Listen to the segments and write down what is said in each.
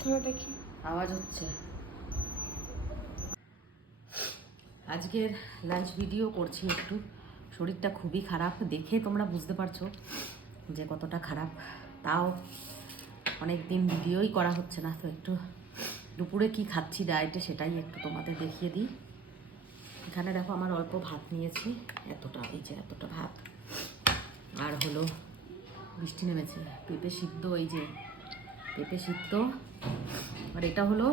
দেখি আওয়াজ হচ্ছে। আজকের লাঞ্চ ভিডিও করছি একটু। শরীরটা খুবই খারাপ, দেখে তোমরা বুঝতে পারছো যে কতটা খারাপ। তাও অনেক দিন ভিডিওই করা হচ্ছে না, তো একটু দুপুরে কি খাচ্ছি ডায়েটে সেটাই একটু তোমাদের দেখিয়ে দিই। এখানে দেখো আমার অল্প ভাত নিয়েছি, এতটা, এই যে এতটা ভাত, আর হলো বৃষ্টি নেমেছে, পেঁপে সিদ্ধ, এই যে পেঁপে সিদ্ধ, আর এটা হলো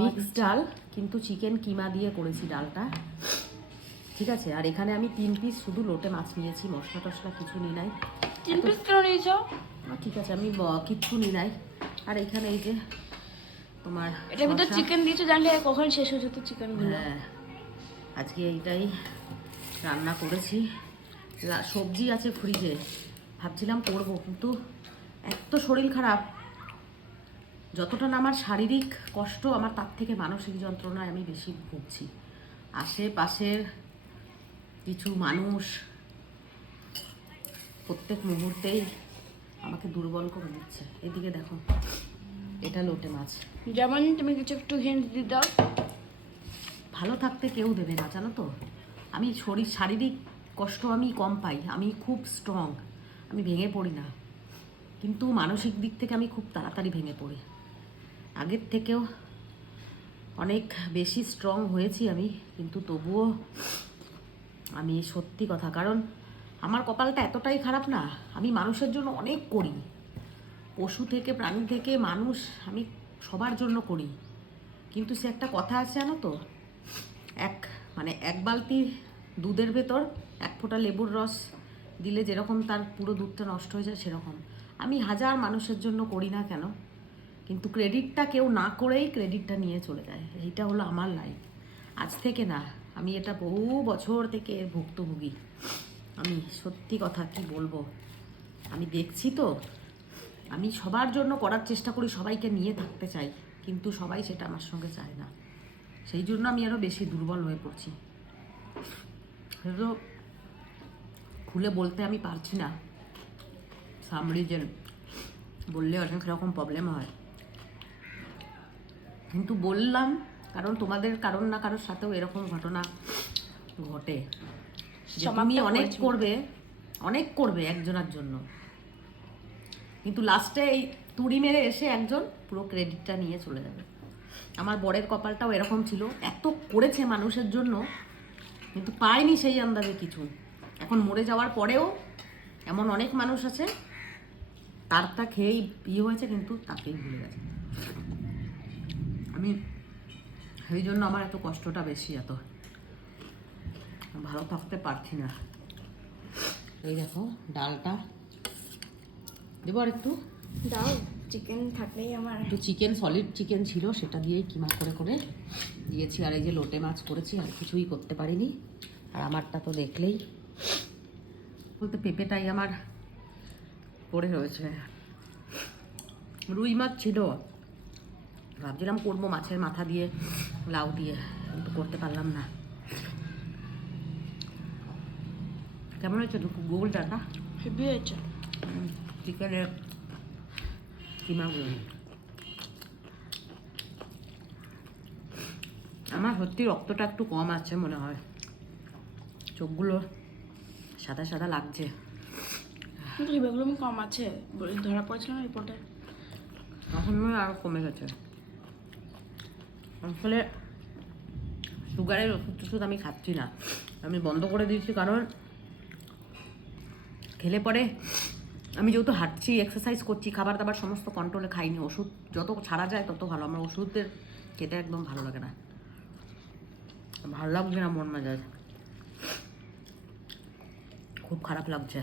মিক্স ডাল, কিন্তু চিকেন কিমা দিয়ে করেছি ডালটা, ঠিক আছে। আর এখানে আমি 3 পিস শুধু লোটে মাছ নিয়েছি, মশলা টশলা কিছু নিই নাই। 3 পিস কেন নিয়েছো? ঠিক আছে, আমি কিচ্ছু নিই নাই। আর এখানে এই যে তোমার এটার ভিতর চিকেন দিয়েছো, জানলে কখন শেষ হয়ে যেত চিকেনগুলো। হ্যাঁ, আজকে এইটাই রান্না করেছি। সবজি আছে ফ্রিজে, ভাবছিলাম করবো, কিন্তু এত শরীর খারাপ, যতটা না আমার শারীরিক কষ্ট, আমার তার থেকে মানসিক যন্ত্রণায় আমি বেশি ভুগছি। আশেপাশের কিছু মানুষ প্রত্যেক মুহূর্তেই আমাকে দুর্বল করে দিচ্ছে। এদিকে দেখো, এটা লোটে মাছ। যেমন তুমি কিছু একটু হিন্ট দিয়ে দাও। ভালো থাকতে কেউ দেবে না, জানো তো। আমি শারীরিক কষ্ট আমি কম পাই, আমি খুব স্ট্রং, আমি ভেঙে পড়ি না, কিন্তু মানসিক দিক থেকে আমি খুব তাড়াতাড়ি ভেঙে পড়ি। আগের থেকেও অনেক বেশি স্ট্রং হয়েছি আমি, কিন্তু তবুও আমি, সত্যি কথা, কারণ আমার কপালটা এতটাই খারাপ না, আমি মানুষের জন্য অনেক করি, পশু থেকে প্রাণী থেকে মানুষ, আমি সবার জন্য করি, কিন্তু সে একটা কথা আছে জানো তো, এক বালতি দুধের ভেতর 1 ফোঁটা লেবুর রস দিলে যেরকম তার পুরো দুধটা নষ্ট হয়ে যায়, সেরকম আমি হাজার মানুষের জন্য করি না কেন, কিন্তু ক্রেডিটটা কেউ না করেই ক্রেডিটটা নিয়ে চলে যায়। এইটা হলো আমার লাইফ। আজ থেকে না, আমি এটা বহু বছর থেকে ভুক্তভোগী। আমি সত্যি কথা কি বলবো, আমি দেখছি তো, আমি সবার জন্য করার চেষ্টা করি, সবাইকে নিয়ে থাকতে চাই, কিন্তু সবাই সেটা আমার সঙ্গে চায় না, সেই জন্য আমি আরও বেশি দুর্বল হয়ে পড়ছি। সেটা খুলে বলতে আমি পারছি না, সামরি যে বললে অনেক রকম প্রবলেম হয়, কিন্তু বললাম কারণ তোমাদের কারণ না কারোর সাথেও এরকম ঘটনা ঘটে, যে তুমি অনেক করবে একজনের জন্য, কিন্তু লাস্টে এই তুড়ি মেরে এসে একজন পুরো ক্রেডিটটা নিয়ে চলে যাবে। আমার বরের কপালটাও এরকম ছিল, এত করেছে মানুষের জন্য, কিন্তু পায়নি সেই আন্দাজে কিছু। এখন মরে যাওয়ার পরেও এমন অনেক মানুষ আছে, তারটা খেয়েই বিয়ে হয়েছে, কিন্তু তাকেই ভুলে গেছে। আমি সেই জন্য আমার এত কষ্টটা বেশি, এত ভালো থাকতে পারছি না। এই দেখো ডালটা দেবো, আর একটু দাও, চিকেন থাকলেই আমার একটু চিকেন, সলিড চিকেন ছিল, সেটা দিয়েই কিমা করে করে দিয়েছি। আর এই যে লোটে মাছ করেছি, আর কিছুই করতে পারিনি। আর আমারটা তো দেখলেই, বলতে পেঁপেটাই আমার পড়ে রয়েছে। রুই মাছ ছিল, ভাবছিলাম করবো মাছের মাথা দিয়ে, লাউ দিয়ে, কিন্তু করতে পারলাম না। কেমন হয়েছে গুগল ডাটা? হেভি হয়েছে। চিকেনের কিমাগুলো আমার সত্যি রক্তটা একটু কম আছে মনে হয়, চোখগুলো সাদা সাদা লাগছে। কিন্তু হিমোগ্লোবিন কম আছে ধরা পড়েছিল না রিপোর্টে। এখন আরও কমে গেছে। আসলে সুগারের ওষুধ আমি খাচ্ছি না, আমি বন্ধ করে দিয়েছি, কারণ খেলে পরে আমি যেহেতু হাঁটছি, এক্সারসাইজ করছি, খাবার দাবার সমস্ত কন্ট্রোলে খাইনি, ওষুধ যত ছাড়া যায় তত ভালো। আমার ওষুধের খেতে একদম ভালো লাগে না, ভালো লাগছে না, মন মেজাজ খুব খারাপ লাগছে,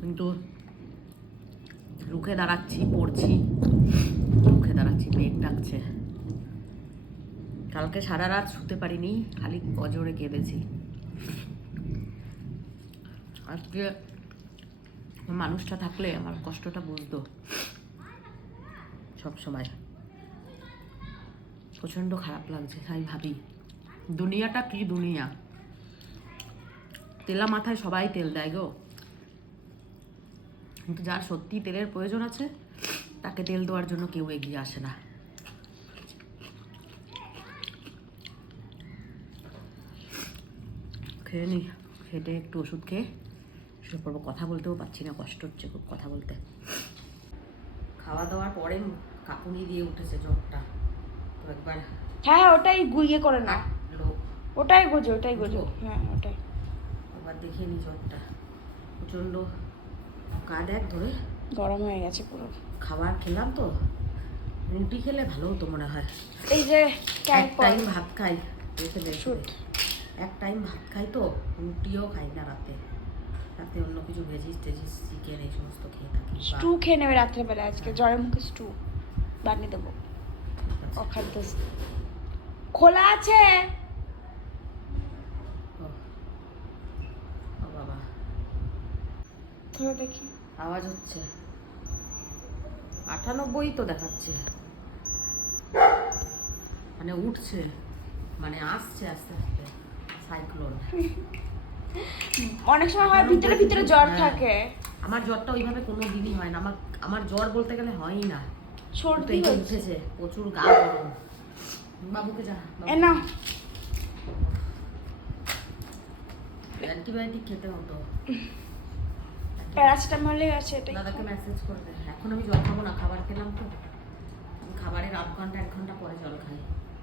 কিন্তু রুখে দাঁড়াচ্ছি, পড়ছি, রুখে দাঁড়াচ্ছি, মেঘ ডাকছে। কালকে সারা রাত শুতে পারিনি, খালি অজরে কেঁদেছি। আজকে মানুষটা থাকলে আমার কষ্টটা বুঝতো সব সময়। প্রচণ্ড খারাপ লাগছে, তাই ভাবি দুনিয়াটা কি দুনিয়া, তেলা মাথায় সবাই তেল দেয় গো, কিন্তু যার সত্যি তেলের প্রয়োজন আছে তাকে তেল দেওয়ার জন্য কেউ এগিয়ে আসে না। খেয়ে নি, খেটে একটু ওষুধ খেয়ে শুরু করবো। কথা বলতেও পারছি না, কষ্ট হচ্ছে খুব কথা বলতে। খাওয়া দাওয়ার পরে কাঁপুনি দিয়ে উঠেছে জ্বরটা, তো একবার হ্যাঁ ওটাই গুইয়ে করে না, লোক ওটাই গোজো, ওটাই গোজো। বুঝলো? হ্যাঁ ওটাই। একবার দেখিয়ে নি জ্বরটা, প্রচণ্ড গা দেখ ধরে গরম হয়ে গেছে পুরো। খাবার খেলাম তো, রুটি খেলে ভালো হতো মনে হয়। এই যে এক টাইম ভাত খাই, রেখে দে শুট। এক টাইম ভাত খাই তো, রুটিও খাই না রাতে। রাতে অন্য কিছু ভেজিস টেজিস চিকেন এই সমস্ত খেয়ে থাকি। স্টু খেয়ে নেবে রাত্রেবেলা, আজকে জ্বরের মুখে স্টু বানিয়ে দেবো। অখাদ্য খোলা আছে। ও বাবা, খোলা দেখি। আওয়াজ হচ্ছে 98 তো দেখাচ্ছে, মানে উঠছে, মানে আসছে আস্তে আস্তে সাইক্লোন। অনেক সময় হয় ভিতরে ভিতরে জ্বর হ্যাঁ। থাকে। আমার জ্বরটা ওইভাবে কোনো দিনই হয় না, আমার জ্বর বলতে গেলে হয়ই না। সর্দি এইটা হচ্ছে। উঠেছে, প্রচুর গা গরম। বাবুকে যা, এ না অ্যান্টিবায়োটিক খেতে হতো। প্যারাসিটামলে আছে এটা। দাদাকে মেসেজ করবে। এখন আমি জল খাবো না, খাবার খেলাম তো। আমি খাবারের 1 ঘন্টা 1 ঘন্টা পরে জল খাই।